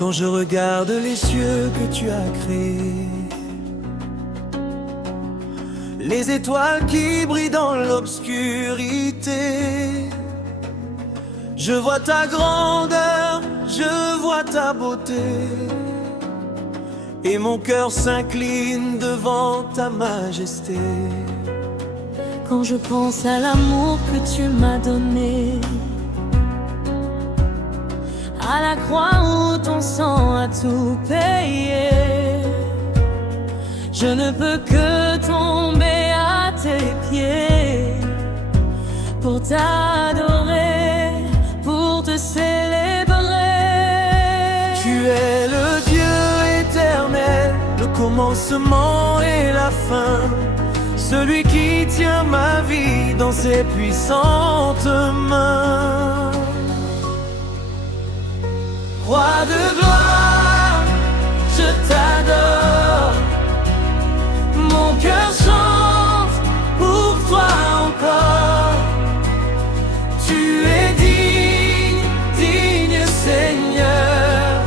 Quand je regarde les cieux que tu as créés, les étoiles qui brillent dans l'obscurité, je vois ta grandeur, je vois ta beauté, et mon cœur s'incline devant ta majesté. Quand je pense à l'amour que tu m'as donné, à la croix où ton sang a tout payé, je ne peux que tomber à tes pieds pour t'adorer, pour te célébrer. Tu es le Dieu éternel, le commencement et la fin, celui qui tient ma vie dans ses puissantes mains. Roi de gloire, je t'adore, mon cœur chante pour toi encore. Tu es digne, digne Seigneur,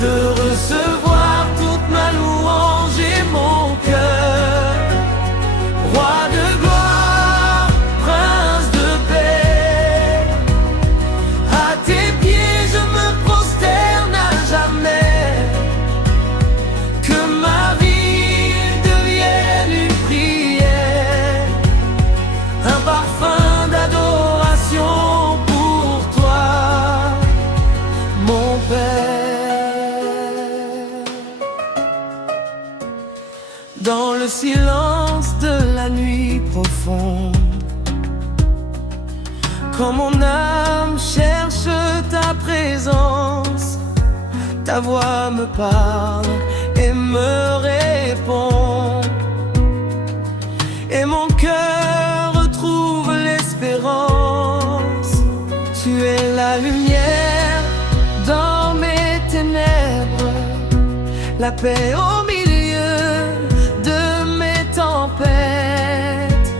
de recevoir toute ma louange et mon cœur. Roi de gloire, prince de paix, à tes pieds je me prosterne à jamais. Que ma vie devienne une prière, un parfum d'adoration pour toi, mon Père. Dans le silence de la nuit profonde, quand mon âme cherche ta présence, ta voix me parle et me répond, et mon cœur retrouve l'espérance. Tu es la lumière dans mes ténèbres, la paix au milieu de mes tempêtes.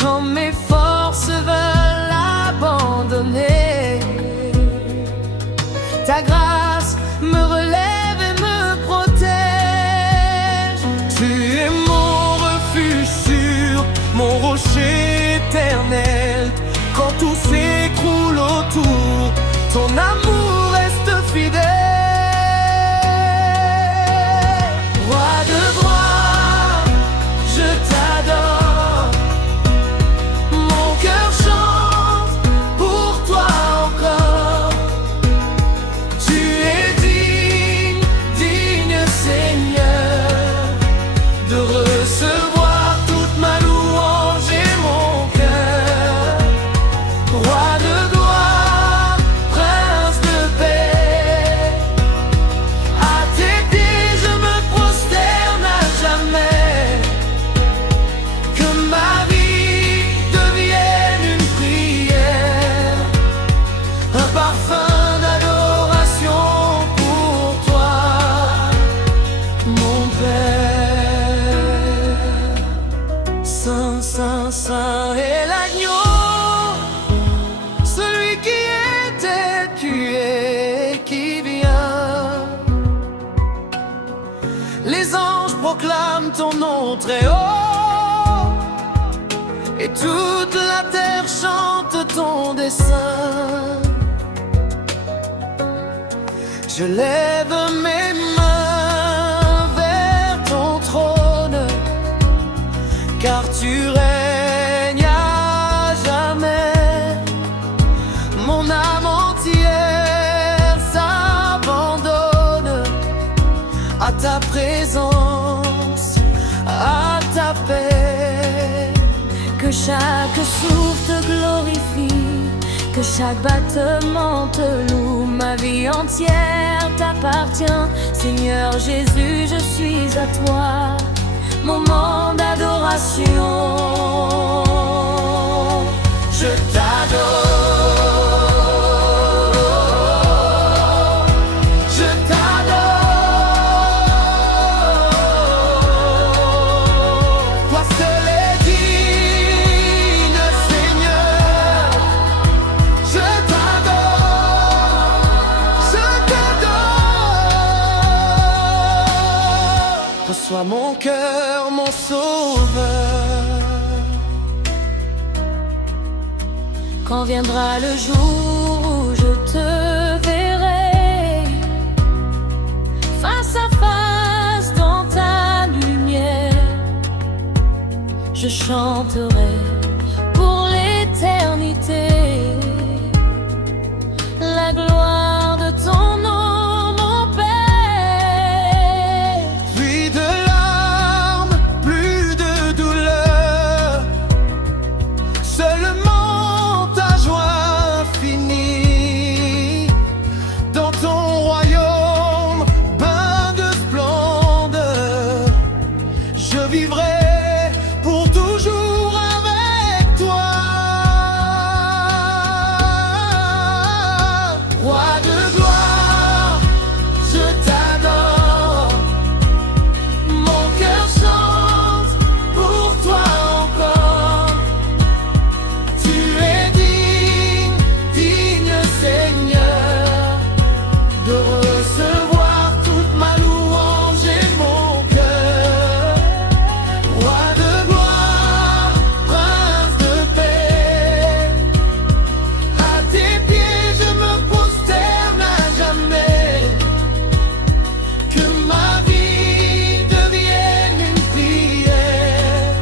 Quand mes forces veulent abandonner, ta grâce me relève et me protège. Tu es mon refuge sûr, mon rocher éternel. Quand tout s'écroule autour, ton amour reste fidèle. Roi de gloire, je t'adore, mon cœur chante pour toi encore. Tu es digne, digne Seigneur, de recevoir toute ma louange et mon cœur. Roi de gloire, prince de paix, à tes pieds je me prosterne à jamais. Que ma vie devienne une prière, un parfum d'adoration pour toi, mon Père. Saint, Saint, Saint est l'agneau, celui qui était tué et qui vient. Les anges proclament ton nom très haut, et toute la terre chante ton dessein. Je lève mes mains vers ton trône, car tu règnes à jamais. Mon âme entière s'abandonne à ta présence, à ta paix. Que chaque souffle te glorifie, que chaque battement te loue. Ma vie entière t'appartient, Seigneur Jésus, je suis à toi. Moment d'adoration, je t'adore, je t'adore. Toi seul est digne, Seigneur, je t'adore, je t'adore. Reçois mon cœur, mon sauveur. Quand viendra le jour où je te verrai face à face dans ta lumière, je chanterai pour l'éternité la gloire de ton nom, mon Père. Plus de larmes, plus de douleur, seulement ta joie infinie. Dans ton royaume, bain de splendeur, je vivrai pour toujours avec toi. Roi de gloire, je t'adore. Mon cœur chante pour toi encore. Tu es digne, digne Seigneur, de recevoir toute ma louange et mon cœur. Roi de gloire, prince de paix, à tes pieds je me prosterne à jamais. Que ma vie devienne une prière,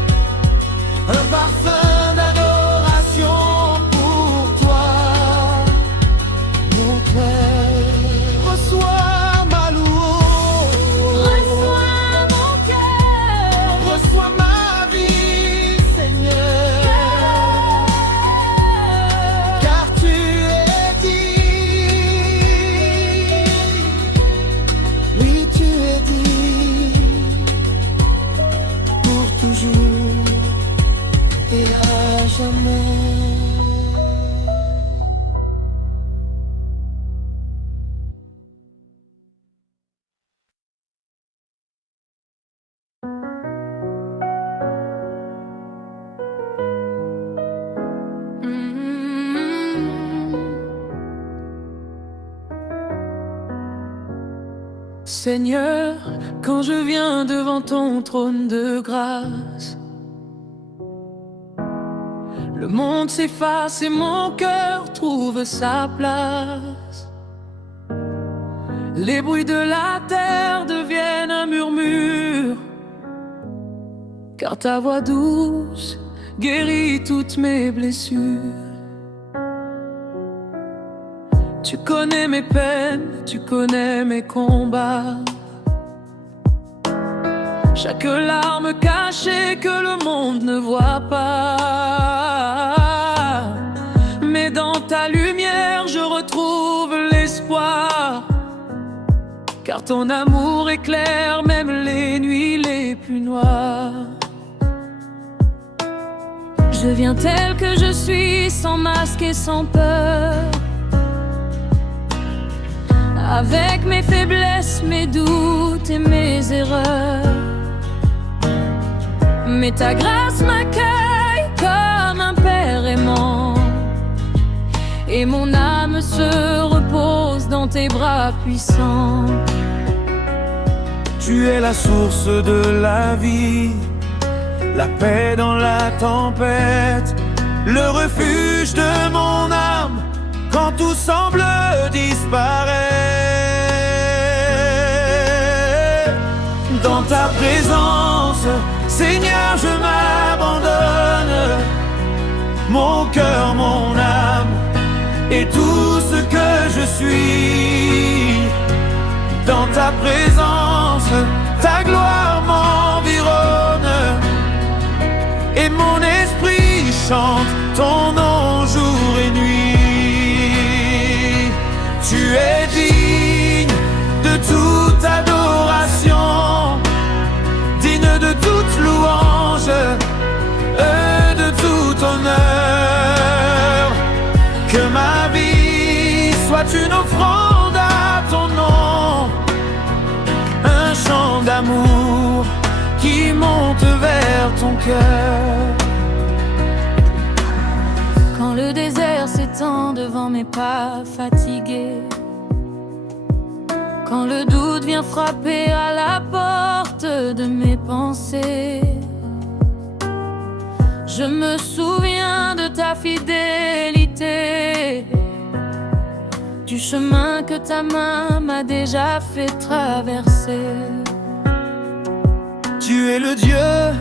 un parfum d'adoration pour toi. Mon cœur reçoit ma louange. Reçois mon cœur, Reçois ma vie, Seigneur, car tu es digne. Oui, tu es digne pour toujours et à jamais. Seigneur, quand je viens devant ton trône de grâce, le monde s'efface et mon cœur trouve sa place. Les bruits de la terre deviennent un murmure, car ta voix douce guérit toutes mes blessures. Tu connais mes peines, tu connais mes combats, chaque larme cachée que le monde ne voit pas. Mais dans ta lumière je retrouve l'espoir, car ton amour éclaire même les nuits les plus noires. je viens tel que je suis, sans masque et sans peur, avec mes faiblesses, mes doutes et mes erreurs. Mais ta grâce m'accueille comme un père aimant, et mon âme se repose dans tes bras puissants. Tu es la source de la vie, la paix dans la tempête, le refuge de mon âme quand tout semble disparaître. Dans ta présence, Seigneur, je m'abandonne, mon cœur, mon âme et tout ce que je suis. Dans ta présence, ta gloire m'environne, et mon esprit chante ton nom jour et nuit. Tu es digne de toute adoration, digne de toute louange, de tout honneur. Que ma vie soit une offrande à ton nom, un chant d'amour qui monte vers ton cœur. Quand le désert s'étend devant mes pas fatigués, Quand le doute vient frapper à la porte de mes pensées, je me souviens de ta fidélité, du chemin que ta main m'a déjà fait traverser. Tu es le Dieu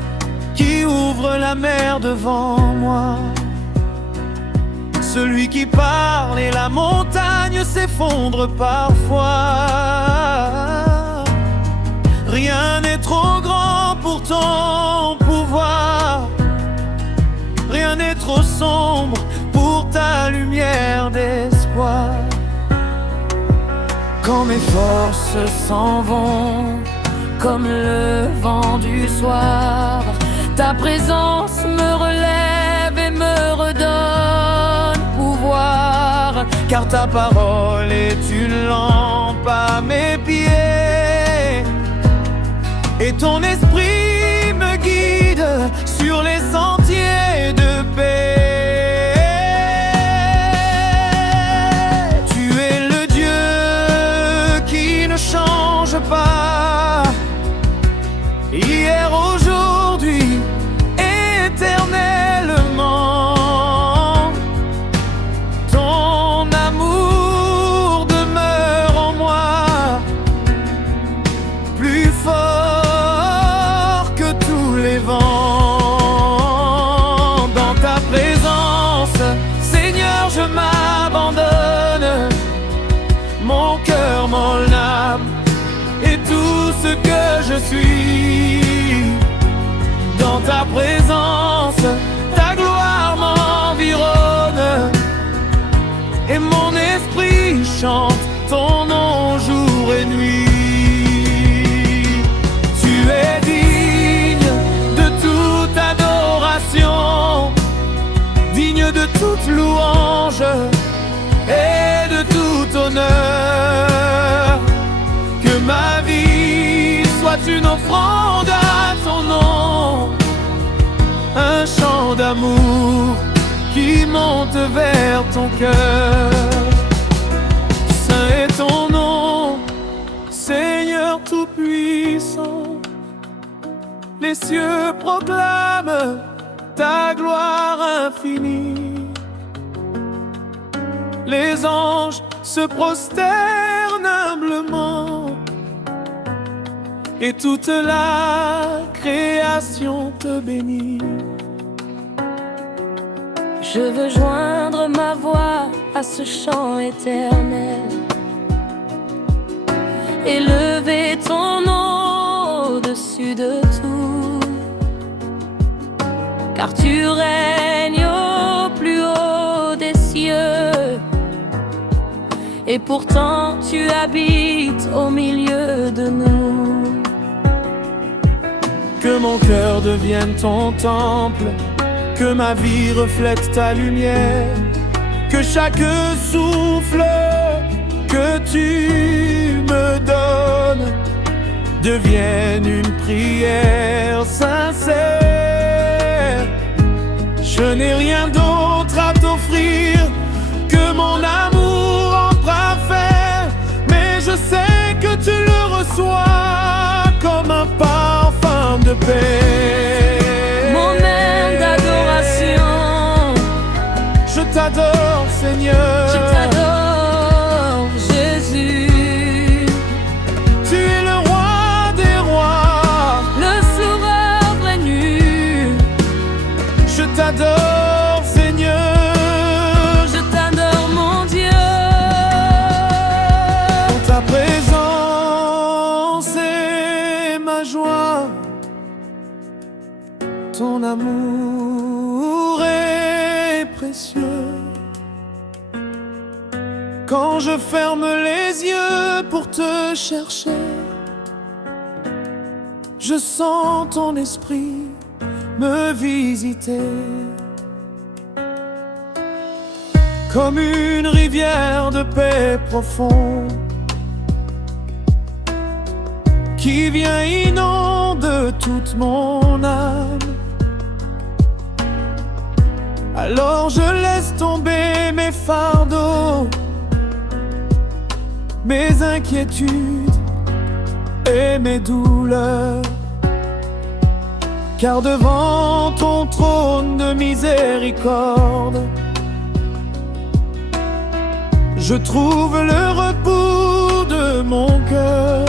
qui ouvre la mer devant moi, celui qui parle et la montagne s'effondre parfois. Rien n'est trop grand pour ton pouvoir, rien n'est trop sombre pour ta lumière d'espoir. Quand mes forces s'en vont comme le vent du soir, ta présence me relève et me redonne pouvoir. Car ta parole est une lampe à mes pieds, et ton esprit me guide sur les sentiers de paix. Tu es le Dieu qui ne change pas, hier, aujourd'hui, éternellement. Ton amour demeure en moi, plus fort que tous les vents. Dans ta présence, Seigneur, je m'abandonne, mon cœur, mon âme et tout ce que je suis. Dans ta présence, ta gloire m'environne, et mon esprit chante ton nom jour et nuit. Tu es digne de toute adoration, digne de toute louange et de tout honneur. Que ma vie soit une offrande à ton nom, un chant d'amour qui monte vers ton cœur. Saint est ton nom, Seigneur Tout-Puissant. Les cieux proclament ta gloire infinie, les anges se prosternent humblement, et toute la création te bénit. Je veux joindre ma voix à ce chant éternel, élever ton nom au-dessus de tout, car tu règnes au plus haut des cieux, et pourtant tu habites au milieu de nous. Que mon cœur devienne ton temple, que ma vie reflète ta lumière, que chaque souffle que tu me donnes devienne une prière sincère. Je n'ai rien d'autre à t'offrir que mon amour en parfait, mais je sais que tu le reçois comme un parfum de paix. Mon aime d'adoration, je t'adore, Seigneur. je t'adore, Jésus. Tu es le roi des rois, Le sauveur venu, je t'adore, Seigneur. je t'adore, mon Dieu. Ta présence est ma joie, ton amour est précieux. Quand je ferme les yeux pour te chercher, je sens ton esprit me visiter. Comme une rivière de paix profonde qui vient inonde toute mon âme. Alors je laisse tomber mes fardeaux mes inquiétudes et mes douleurs. Car devant ton trône de miséricorde, je trouve le repos de mon cœur.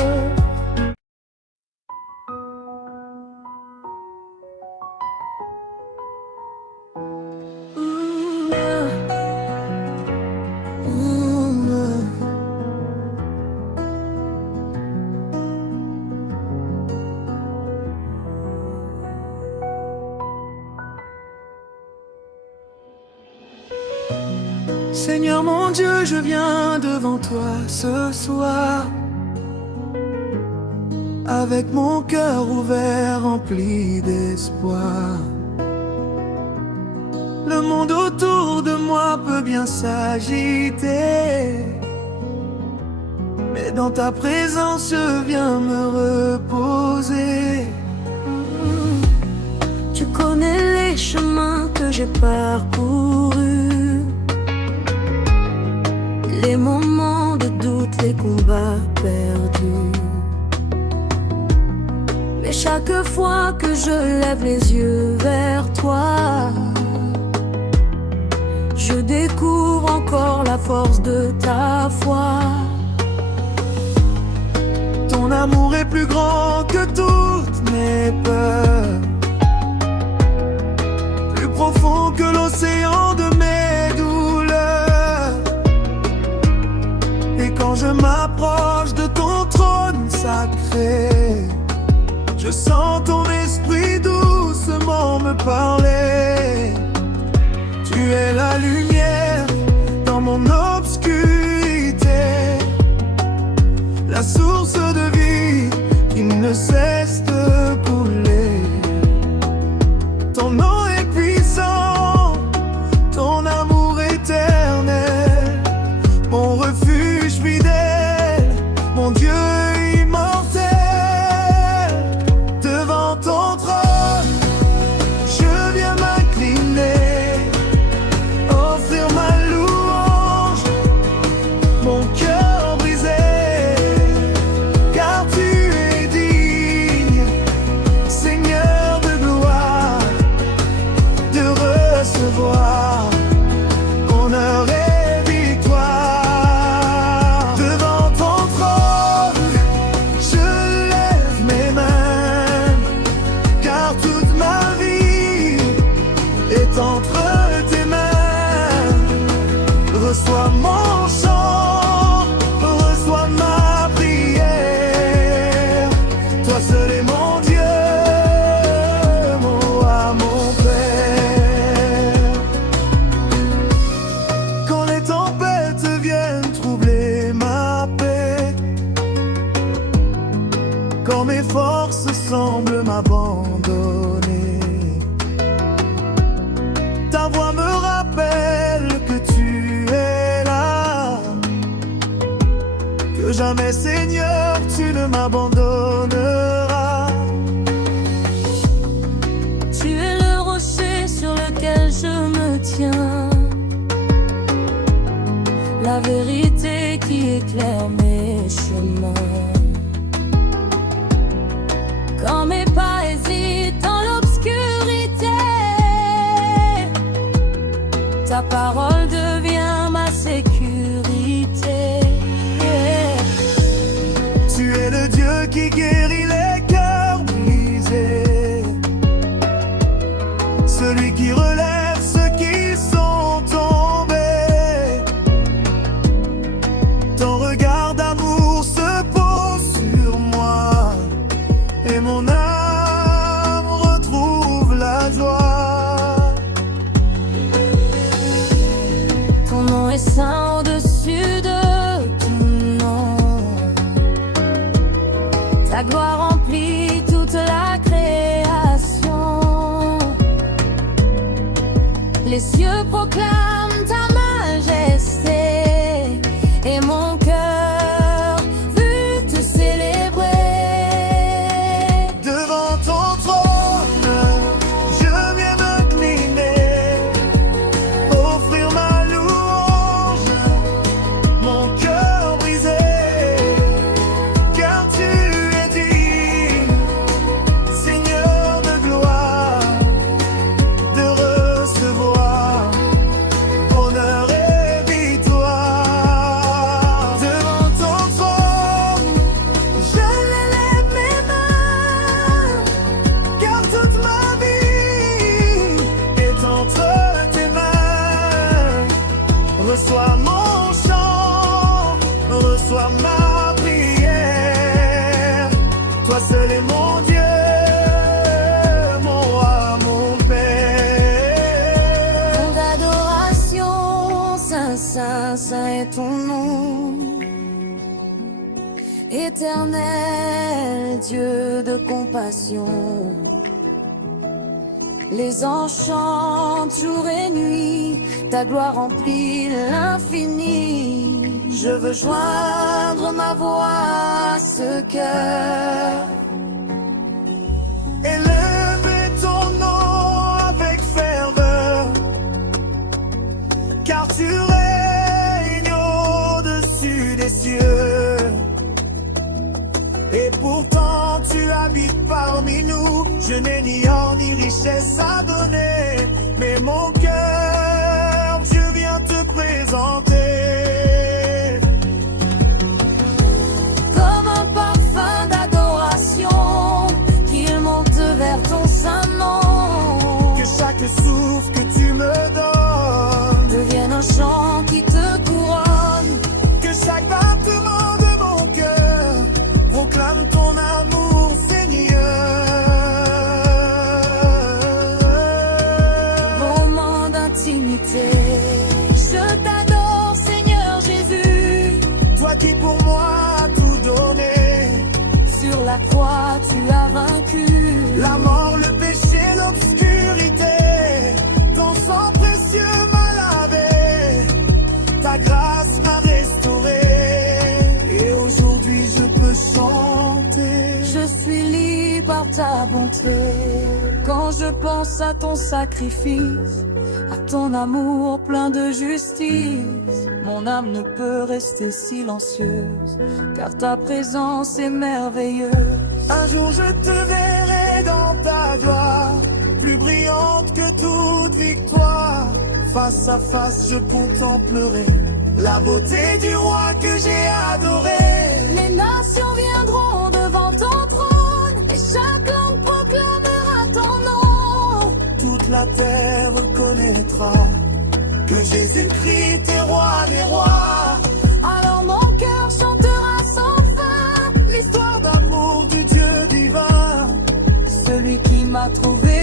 Seigneur mon Dieu, je viens devant toi ce soir, avec mon cœur ouvert, rempli d'espoir. Le monde autour de moi peut bien s'agiter, mais dans ta présence je viens me reposer. Tu connais les chemins que j'ai parcourus, les moments de doute, les combats perdus. Mais chaque fois que je lève les yeux vers toi, je découvre encore la force de ta foi. Ton amour est plus grand que toutes mes peurs, plus profond que l'océan de mes douleurs. Et quand je m'approche de ton trône sacré, je sens ton esprit doucement me parler. Tu es la lumière dans mon obscurité, la source de vie qui ne cesse de couler. Ton nom est puissant, ton amour éternel, mon refuge fidèle, mon Dieu immortel. Devant ton trône, je viens m'incliner, offrir ma louange, mon cœur brisé, car tu es digne, Seigneur de gloire, de recevoir honneur et victoire. Devant ton trône, je lève mes mains, car toute ma vie est entre tes mains. Reçois mon chant, reçois ma prière. Toi seul est mon Dieu, mon roi, mon Père. Quand les tempêtes viennent troubler ma paix, quand mes forces semblent m'abandonner, ta voix me rappelle que tu es là, que jamais Seigneur tu ne m'abandonneras. Tu es le rocher sur lequel je me tiens, la vérité qui éclaire mes chemins. Quand mes pas hésitent dans l'obscurité, ta parole devient ma sécurité. Tu es le Dieu qui guérit les cœurs brisés, celui qui relève ceux qui sont tombés. Éternel Dieu de compassion, les anges chantent jour et nuit, ta gloire remplit l'infini. Je veux joindre ma voix à ce cœur, élever ton nom avec ferveur, car tu règnes au-dessus des cieux. Et pourtant tu habites parmi nous. Je n'ai ni or ni richesse à donner, mais mon cœur, je viens te présenter. comme un parfum d'adoration, qu'il monte vers ton saint nom. Que chaque souffle que tu me donnes Devienne un chant qui te couronne. que chaque battement de mon cœur proclame ton amour, Seigneur. Moment d'intimité, je t'adore Seigneur Jésus. Toi qui pour moi as tout donné, Sur la croix tu as vaincu la mort, le péché, l'obscurité. Ton sang précieux m'a lavé, ta grâce m'a restauré. Et aujourd'hui je peux chanter. Je suis libre par ta bonté. Quand je pense à ton sacrifice, à ton amour plein de justice, mon âme ne peut rester silencieuse, car ta présence est merveilleuse. Un jour je te verrai dans ta gloire, plus brillante que toute victoire. Face à face je contemplerai la beauté du roi que j'ai adoré. Les nations viendront devant ton trône, et chaque langue proclamera ton nom. Toute la terre reconnaîtra que Jésus-Christ est roi des rois. Alors mon cœur chantera sans fin L'histoire d'amour du Dieu divin, celui qui m'a trouvé